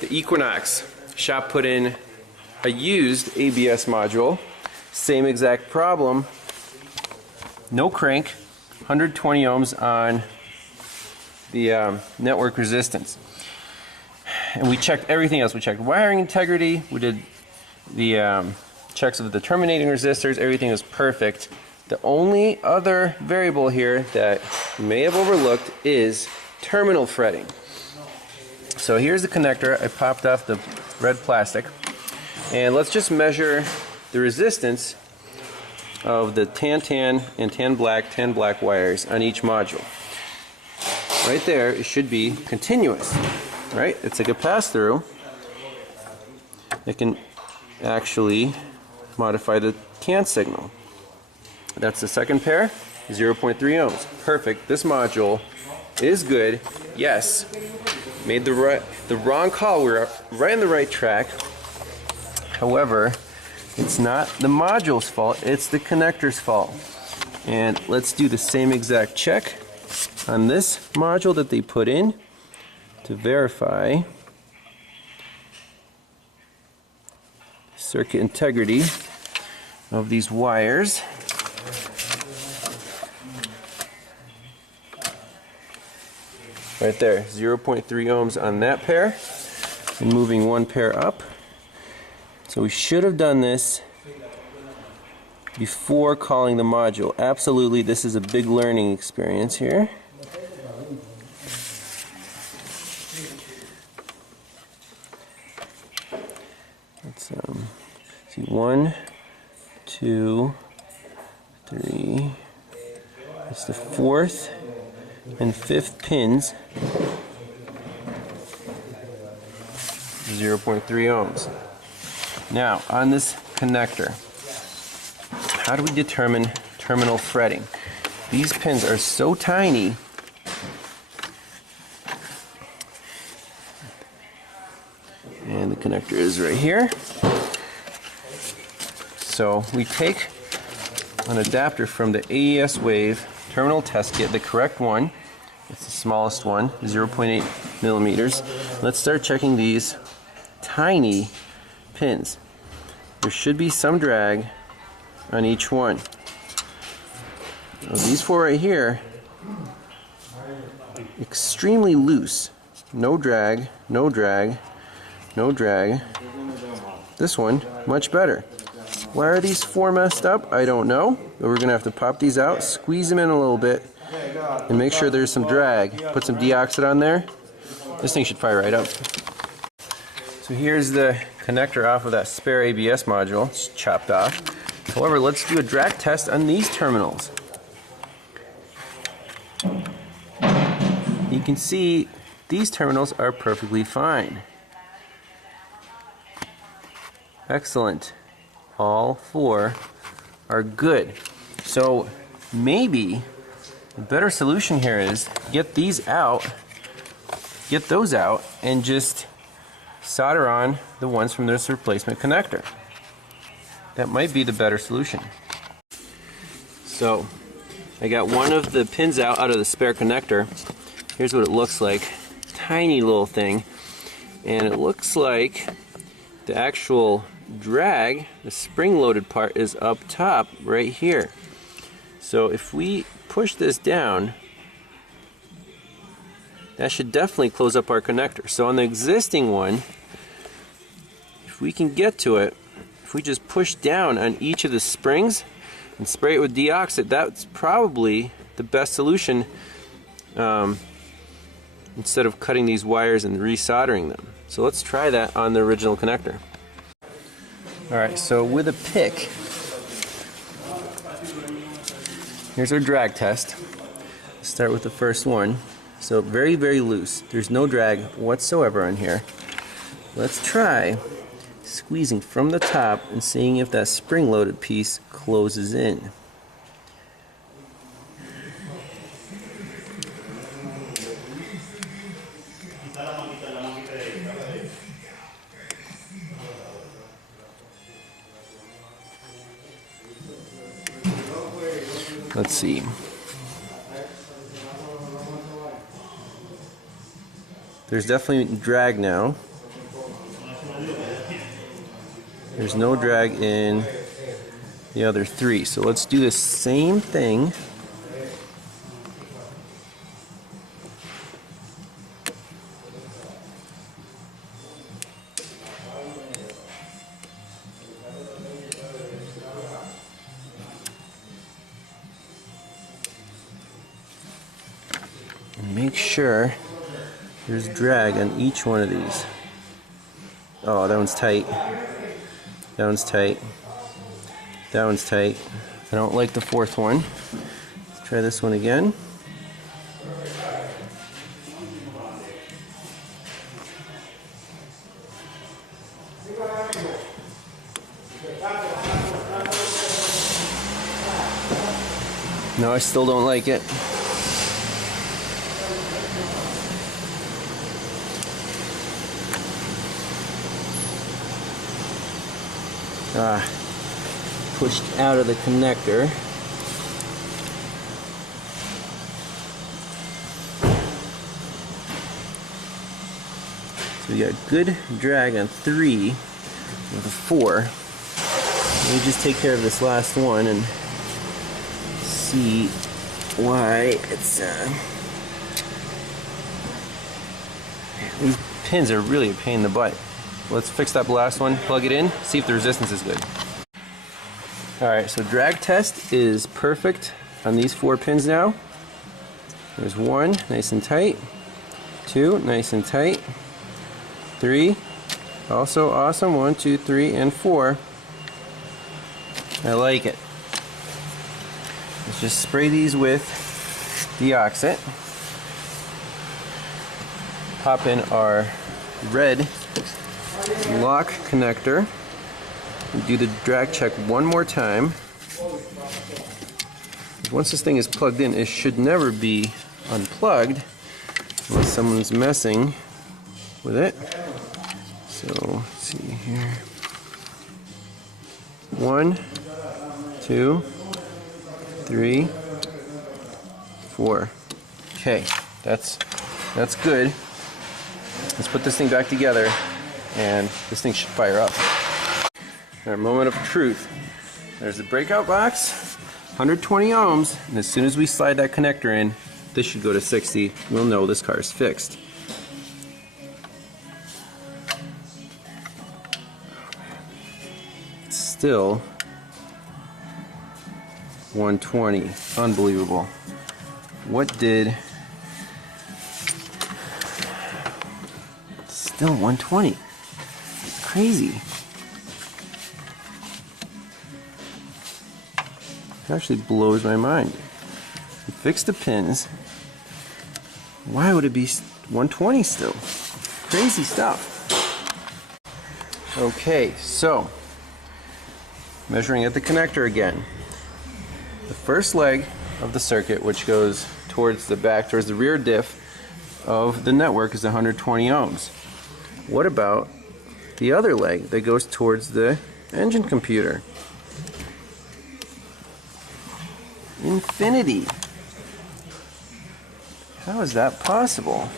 the Equinox. Shop put in a used ABS module. Same exact problem. No crank. 120 ohms on the network resistance. And we checked everything else. We checked wiring integrity. We did the checks of the terminating resistors. Everything was perfect. The only other variable here that you may have overlooked is terminal fretting. So here's the connector. I popped off the red plastic. And let's just measure the resistance of the tan and tan black wires on each module. Right there, it should be continuous, right? It's like a pass-through. It can actually modify the tan signal. That's the second pair, 0.3 ohms. Perfect. This module is good. Yes, made the wrong call. We're right on the right track. However, it's not the module's fault, it's the connector's fault. And let's do the same exact check on this module that they put in to verify circuit integrity of these wires. Right there, 0.3 ohms on that pair, and moving one pair up. So we should have done this before calling the module. Absolutely, this is a big learning experience here. Let's see, 1, 2, 3. It's the fourth and fifth pins, 0.3 ohms. Now, on this connector, how do we determine terminal fretting? These pins are so tiny and the connector is right here. So we take an adapter from the AES Wave terminal test kit, the correct one. It's the smallest one, 0.8 millimeters. Let's start checking these tiny pins. There should be some drag on each one. Now, these four right here, extremely loose. No drag, no drag, no drag. This one, much better. Why are these four messed up? I don't know. But we're going to have to pop these out, squeeze them in a little bit, and make sure there's some drag. Put some deoxit on there. This thing should fire right up. So here's the connector off of that spare ABS module. It's chopped off. However, let's do a drag test on these terminals. You can see these terminals are perfectly fine. Excellent. All four are good. So maybe the better solution here is get these out, get those out, and just solder on the ones from this replacement connector. That might be the better solution. So I got one of the pins out of the spare connector. Here's what it looks like. Tiny little thing. And it looks like the actual drag, the spring-loaded part, is up top right here. So if we push this down, that should definitely close up our connector. So on the existing one, if we can get to it, if we just push down on each of the springs and spray it with deoxit, that's probably the best solution, instead of cutting these wires and resoldering them. So let's try that on the original connector. Alright, so with a pick, here's our drag test. Let's start with the first one. So very, very loose. There's no drag whatsoever on here. Let's try squeezing from the top and seeing if that spring-loaded piece closes in. Let's see. There's definitely drag now. There's no drag in the other 3. So let's do the same thing. And make sure there's drag on each one of these. Oh, that one's tight. That one's tight. That one's tight. I don't like the 4th one. Let's try this one again. No, I still don't like it. Pushed out of the connector. So we got good drag on 3 with a 4. Let me just take care of this last one and see why it's these pins are really a pain in the butt. Let's fix that last one, plug it in, see if the resistance is good. Alright, so drag test is perfect on these 4 pins now. There's 1, nice and tight. 2, nice and tight. 3, also awesome. 1, 2, 3, and 4. I like it. Let's just spray these with Deoxit. Pop in our red lock connector. Do the drag check one more time. Once this thing is plugged in, it should never be unplugged unless someone's messing with it. So let's see here. 1, 2, 3, 4. Okay, that's good. Let's put this thing back together and this thing should fire up. Our moment of truth. There's the breakout box, 120 ohms, and as soon as we slide that connector in, this should go to 60. We'll know this car is fixed. It's still 120. Unbelievable. What did... Still 120. It's crazy. It actually blows my mind. You fix the pins. Why would it be 120 still? Crazy stuff. Okay, so measuring at the connector again. The first leg of the circuit, which goes towards the back, towards the rear diff of the network, is 120 ohms. What about the other leg that goes towards the engine computer? Infinity. How is that possible?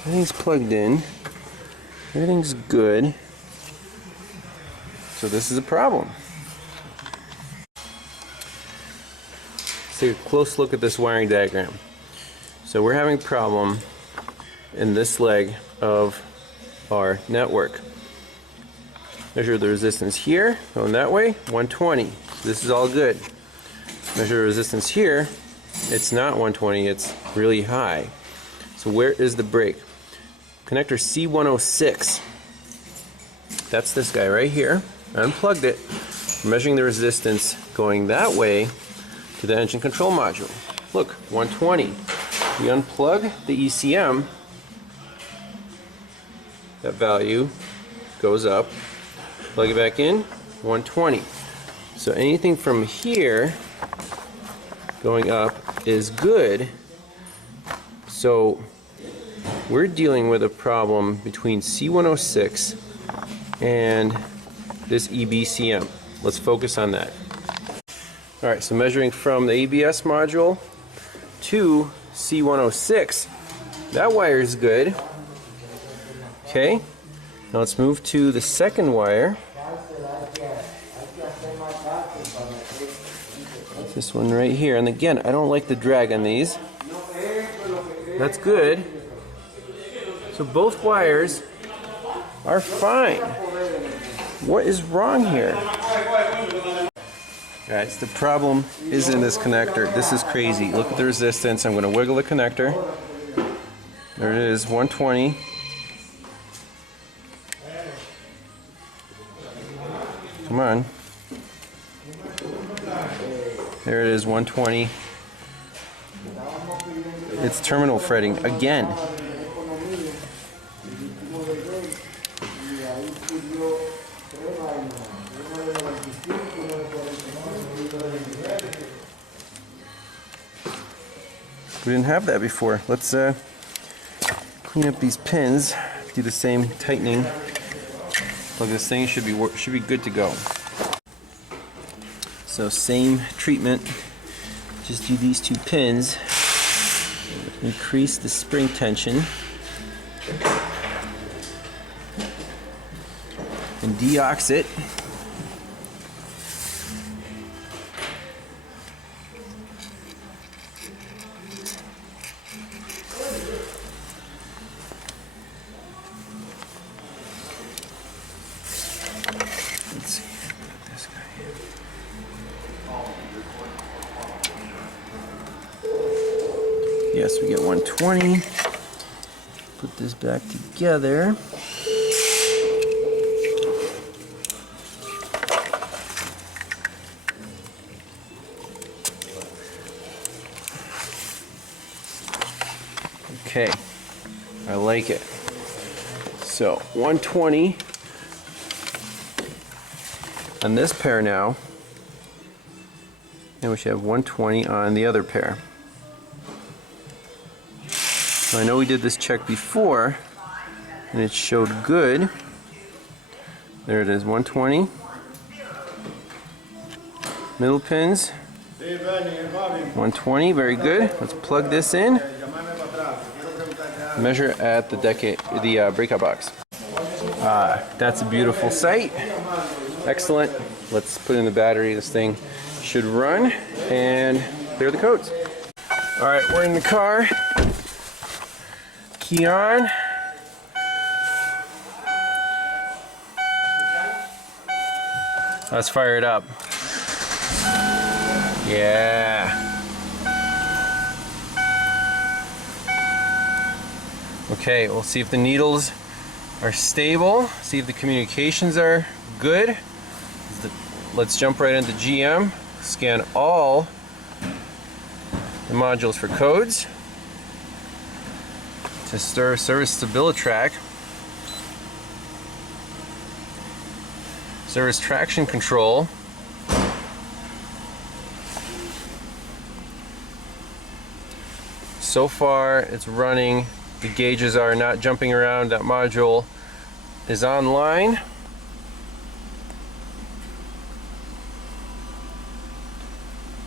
Everything's plugged in. Everything's good. So this is a problem. Let's take a close look at this wiring diagram. So we're having a problem in this leg of our network. Measure the resistance here, going that way, 120. This is all good. Measure the resistance here, it's not 120, it's really high. So where is the break? Connector C106. That's this guy right here. I unplugged it. I'm measuring the resistance going that way to the engine control module. Look, 120. We unplug the ECM, that value goes up. Plug it back in, 120. So anything from here going up is good. So we're dealing with a problem between C106 and this EBCM. Let's focus on that. Alright, so measuring from the ABS module to C106, that wire is good. Okay, Now let's move to the second wire. This one right here, and again, I don't like the drag on these. That's good. So both wires are fine. What is wrong here? Guys, the problem is in this connector. This is crazy. Look at the resistance. I'm going to wiggle the connector. There it is, 120. Come on. There it is, 120. It's terminal fretting again. We didn't have that before. Let's clean up these pins. Do the same tightening. Look, this thing should be good to go. So same treatment. Just do these two pins. Increase the spring tension. And deox it. Let's see, put this guy in. Yes, we get 120. Put this back together. Okay, I like it. So 120 on this pair now, and we should have 120 on the other pair. So I know we did this check before, and it showed good. There it is, 120. Middle pins, 120, very good. Let's plug this in. Measure at the breakout box. That's a beautiful sight. Excellent. Let's put in the battery. This thing should run and clear the codes. All right, we're in the car. Key on. Let's fire it up. Yeah. Okay, we'll see if the needles are stable, see if the communications are good. Let's jump right into GM, scan all the modules for codes. To service stability track, service traction control, so far it's running. The gauges are not jumping around. That module is online.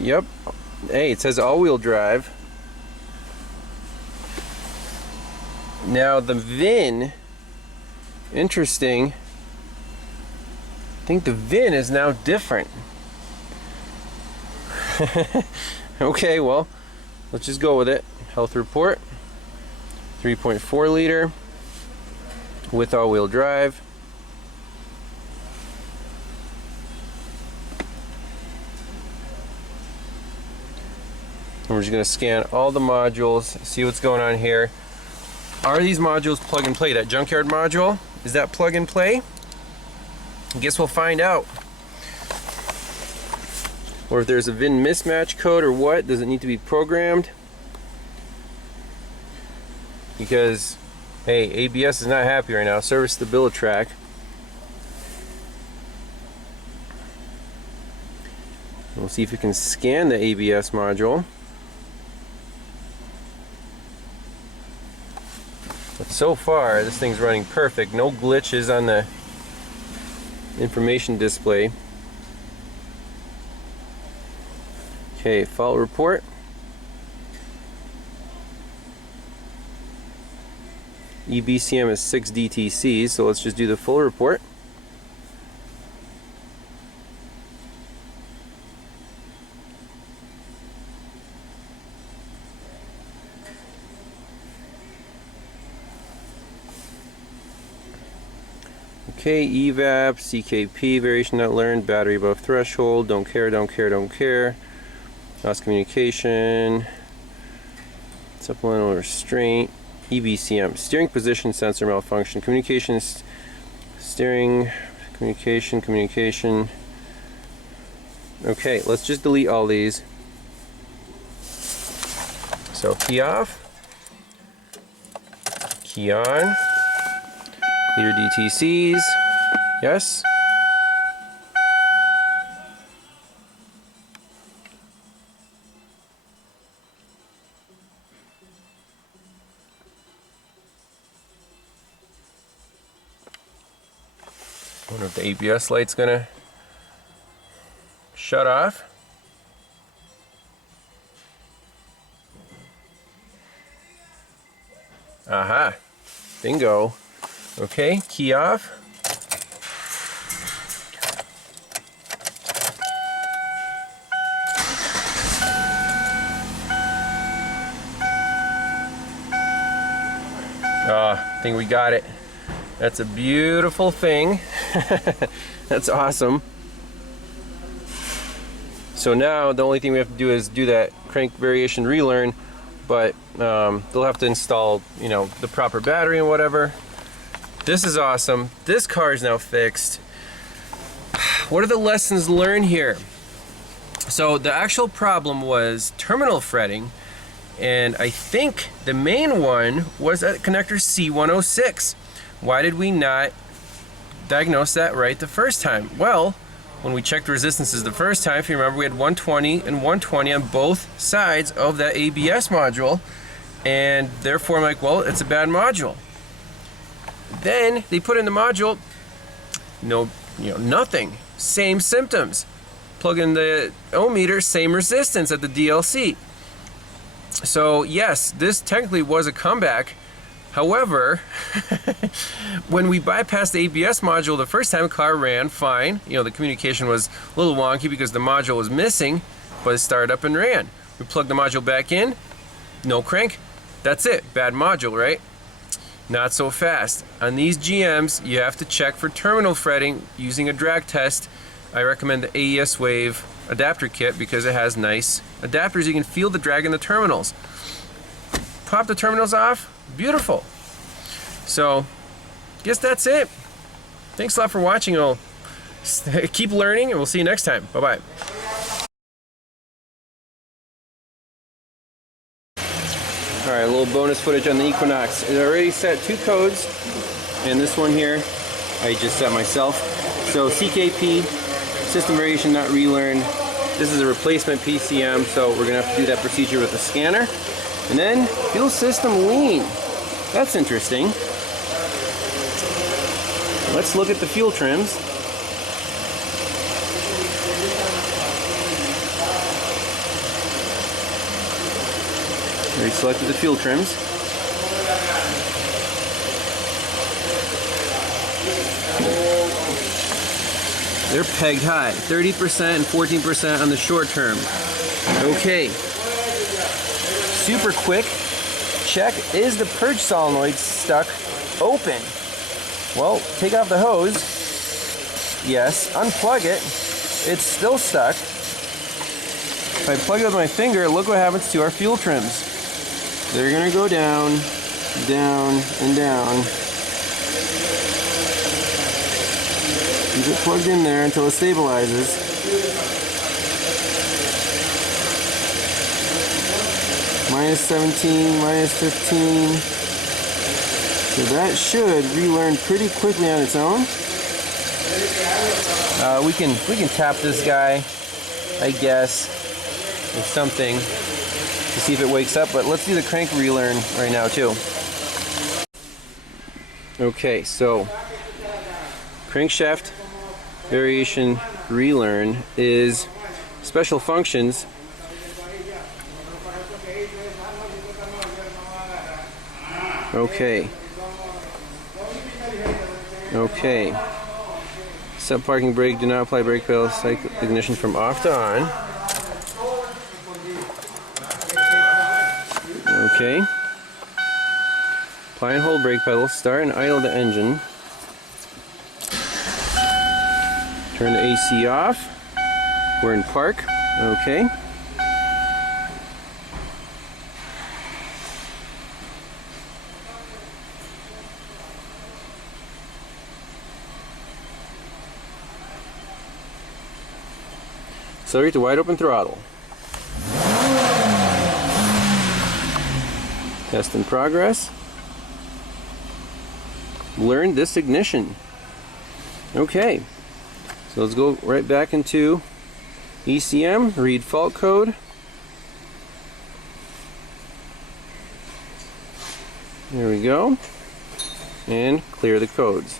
Yep. Hey, it says all-wheel drive. Now the VIN, interesting. I think the VIN is now different. Okay, well, let's just go with it. Health report. 3.4 liter with all-wheel drive. And we're just going to scan all the modules, see what's going on here. Are these modules plug and play? That junkyard module, is that plug and play? I guess we'll find out. Or if there's a VIN mismatch code or what, does it need to be programmed? Because, hey, ABS is not happy right now. Service stability track. We'll see if we can scan the ABS module. But so far, this thing's running perfect. No glitches on the information display. Okay, fault report. EBCM is 6 DTCs, so let's just do the full report. Okay, evap, CKP, variation not learned, battery above threshold, don't care, don't care, don't care. Lost communication, supplemental restraint, EBCM, steering position sensor malfunction, communication, steering, communication. Okay, let's just delete all these. So key off, key on. Clear DTCs. Yes. I wonder if the ABS light's gonna shut off. Aha. Bingo. Okay, key off. I think we got it. That's a beautiful thing. That's awesome. So now the only thing we have to do is do that crank variation relearn, but they'll have to install, you know, the proper battery and whatever. This is awesome. This car is now fixed. What are the lessons learned here? So the actual problem was terminal fretting, and I think the main one was at connector C106. Why did we not diagnose that right the first time? Well, when we checked the resistances the first time, if you remember, we had 120 and 120 on both sides of that ABS module, and therefore I'm like, well, it's a bad module. Then they put in the module, nothing, same symptoms. Plug in the ohm meter, same resistance at the DLC. So yes, this technically was a comeback. However, when we bypassed the ABS module the first time, the car ran fine. You know, the communication was a little wonky because the module was missing, but it started up and ran. We plugged the module back in, no crank. That's it, bad module, right? Not so fast. On these GMs, you have to check for terminal fretting using a drag test. I recommend the AES Wave adapter kit because it has nice adapters. You can feel the drag in the terminals. Pop the terminals off, beautiful. So, guess that's it. Thanks a lot for watching. I'll keep learning, and we'll see you next time. Bye-bye. Alright, a little bonus footage on the Equinox. It already set 2 codes, and this one here I just set myself. So CKP, system variation not relearn. This is a replacement PCM, so we're going to have to do that procedure with the scanner. And then fuel system lean. That's interesting. Let's look at the fuel trims. We selected the fuel trims. They're pegged high, 30% and 14% on the short term. Okay. Super quick check, is the purge solenoid stuck open? Well, take off the hose. Yes, unplug it. It's still stuck. If I plug it with my finger, look what happens to our fuel trims. They're gonna go down, down, and down. Keep it plugged in there until it stabilizes. Minus 17, minus 15. So that should relearn pretty quickly on its own. We can tap this guy, I guess, with something to see if it wakes up, but let's do the crank relearn right now too. Okay, so crankshaft variation relearn is special functions. Okay, Okay. Set parking brake, do not apply brake pedal, cycle ignition from off to on. Okay. Apply and hold brake pedal, start and idle the engine. Turn the AC off. We're in park. Okay. Accelerate to wide open throttle. Test in progress. Learn this ignition. Okay, so let's go right back into ECM, read fault code. There we go. And clear the codes.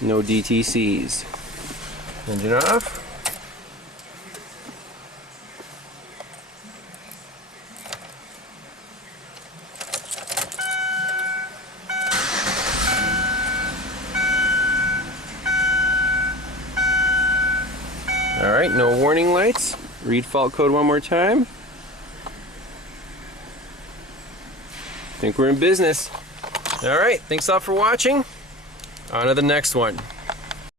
No DTCs. Engine off. Alright, no warning lights. Read fault code one more time. I think we're in business. Alright, thanks a lot for watching. On to the next one.